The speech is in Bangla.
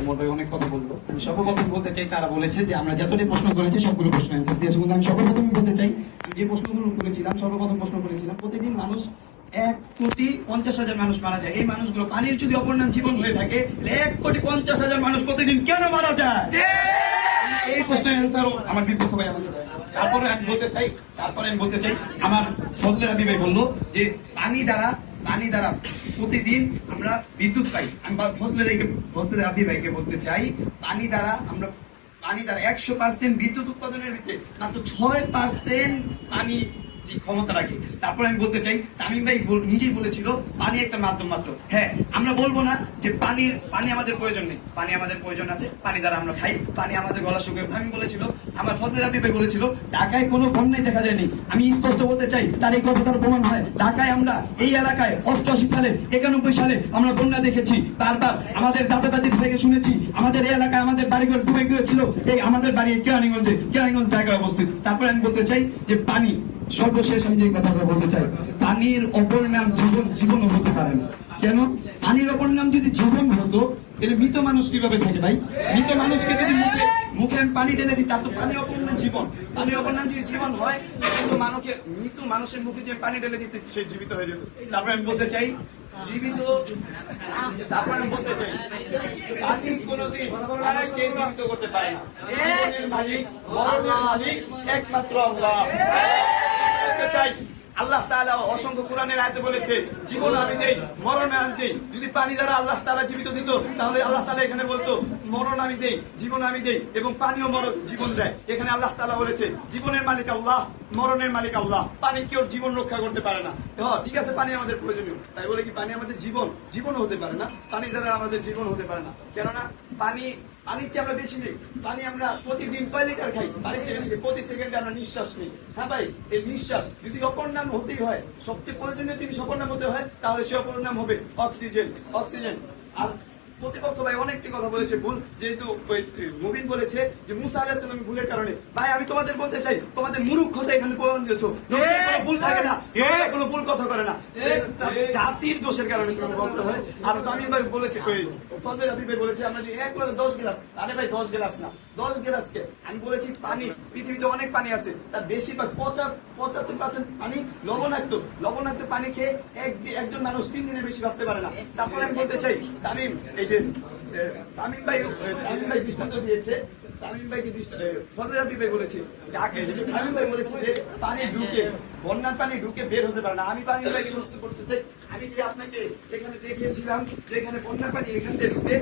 ওমর ভাই অনেক কথা বললো। আমি সর্বপ্রথম বলতে চাই, তারা বলেছে যে আমরা যতটি প্রশ্ন করেছি সবগুলো প্রশ্ন অ্যান্সার দিয়েছে। কিন্তু আমি সর্বপ্রথম বলতে চাই, আমি যে প্রশ্নগুলো করেছিলাম, সর্বপ্রথম প্রশ্ন করেছিলাম প্রতিদিন মানুষ 1,50,000 মানুষ মারা যায়। এই মানুষগুলো পানির যদি অপর নাম জীবন হয়ে থাকে, 1,50,000 মানুষ প্রতিদিন কেন মারা যায়? এই প্রশ্নের অ্যান্সারও আমার বিপক্ষ ভাই আমাকে দেয়। তারপরে আমি বলতে চাই আমার ফজলে রাবি ভাই বললো যে পানি দ্বারা প্রতিদিন আমরা বিদ্যুৎ পাই। আমি ফজলে রাবি ভাইকে বলতে চাই, পানি দ্বারা 100% বিদ্যুৎ উৎপাদনের ভিতরে মাত্র 6% পানি ক্ষমতা রাখে। তারপর আমি বলতে চাই, তামিম ভাই নিজেই বলেছিল পানি একটা মাধ্যম মাত্র। হ্যাঁ, আমরা বলবো না যে পানি আমাদের প্রয়োজন নেই, পানি আমাদের প্রয়োজন আছে। পানি দ্বারা আমরা খাই, পানি আমাদের গলা শুকিয়ে। আমি বলেছিল, আমার ফজলে রাবি ভাই বলেছিল ঢাকায় কোনো বন্যাই দেখা যায়নি। আমি স্পষ্ট বলতে চাই, তার এই কথা তার প্রমাণ হয়। ঢাকায় আমরা এই এলাকায় 88 সালে 91 সালে আমরা বন্যা দেখেছি। বারবার আমাদের দাদা দাদির থেকে শুনেছি, আমাদের এই এলাকায় আমাদের বাড়িঘর ডুবে গিয়েছিল। এই আমাদের বাড়ি কেরানীগঞ্জ ঢাকায় অবস্থিত। তারপরে আমি বলতে চাই যে পানি, সর্বশেষ আমি যে কথাটা বলতে চাই, পানির অপর নাম জীবনও হতে পারে না। কেন? পানির অপর নাম যদি জীবন হতো, তাহলে মৃত মানুষ কিভাবে থাকে ভাই? মৃত মানুষকে যদি মুখে আমি পানি ঢেলে দিই, তার তো পানি অপর নাম জীবন। পানির অপর নাম যদি জীবন হয়, কিন্তু মৃত মানুষের মুখে যে পানি ঢেলে দিতে, সে জীবিত হয়ে যেত। তারপরে আমি বলতে চাই, পানি কোনোদিন মানুষকে জীবিত করতে পারে না। জীবনের মালিক, মরণের মালিক একমাত্র আল্লাহ। চাই আল্লাহ তাআলা অসংখ্য কোরআনের আয়াতে বলেছে, জীবন আমি দেই, মরণ আমি দেই। যদি পানি দ্বারা আল্লাহ তাআলা জীবিত দিত, তাহলে আল্লাহ তাআলা এখানে বলতো মরণ আমি দেই, জীবন আমি দেই, এবং পানিও জীবন দেয়। এখানে আল্লাহ তাআলা বলেছে জীবনের মালিক আল্লাহ, মরণের মালিক আল্লাহ। পানি কেউ জীবন রক্ষা করতে পারে না। ঠিক আছে, পানি আমাদের প্রয়োজনীয়, তাই বলে কি পানি আমাদের জীবনও হতে পারে না? পানি দ্বারা আমাদের জীবন হতে পারে না। কেননা পানির চেয়ে আমরা বেশি নেই। পানি আমরা প্রতিদিন কয় লিটার খাই? পানির চেয়ে বেশি। প্রতি সেকেন্ডে আমরা নিঃশ্বাস নেই। হ্যাঁ ভাই, এই নিঃশ্বাস যদি অপর নাম হতেই হয়, সবচেয়ে প্রয়োজনীয় তিনি অপর নাম হতে হয়, তাহলে সে অপর নাম হবে অক্সিজেন। আর প্রতিপক্ষ ভাই অনেকটি কথা বলেছে ভুল, যেহেতু মুবিন বলেছে যে মুসা আলাইহিস সালাম ভুলের কারণে। ভাই আমি তোমাদের বলতে চাই, তোমাদের মূর্খতা এখানে প্রমাণ দিয়েছো। কোনো ভুল থাকে না, কোনো ভুল কথা করে না, জাতির দোষের কারণে কোনো বলতে হয়। আর তামিম ভাই বলেছে, ফজলে রাবি ভাই বলেছে আমরা যে 1 গ্লাস 10 গ্লাস। আরে ভাই 10 গ্লাস না, 10 গ্লাসকে আমি বলেছি পানি, পৃথিবীতে অনেক পানি আছে, তার বেশিরভাগ 75% পানি লবণাক্ত পানি খেয়ে একজন মানুষ 3 দিনের বেশি বাঁচতে পারে না। তারপরে আমি বলতে চাই, তামিম ভাই দৃষ্টান্ত দিয়েছে। ফজলে রাবি ভাই বলেছে, তামিম ভাই বলেছে যে বন্যার পানি ঢুকে বের হতে পারে না। আমি তামিম ভাইকে প্রশ্ন করতে চাই, আমি যে আপনাকে এখানে দেখিয়েছিলাম যে এখানে বন্যার পানি এখান থেকে ঢুকে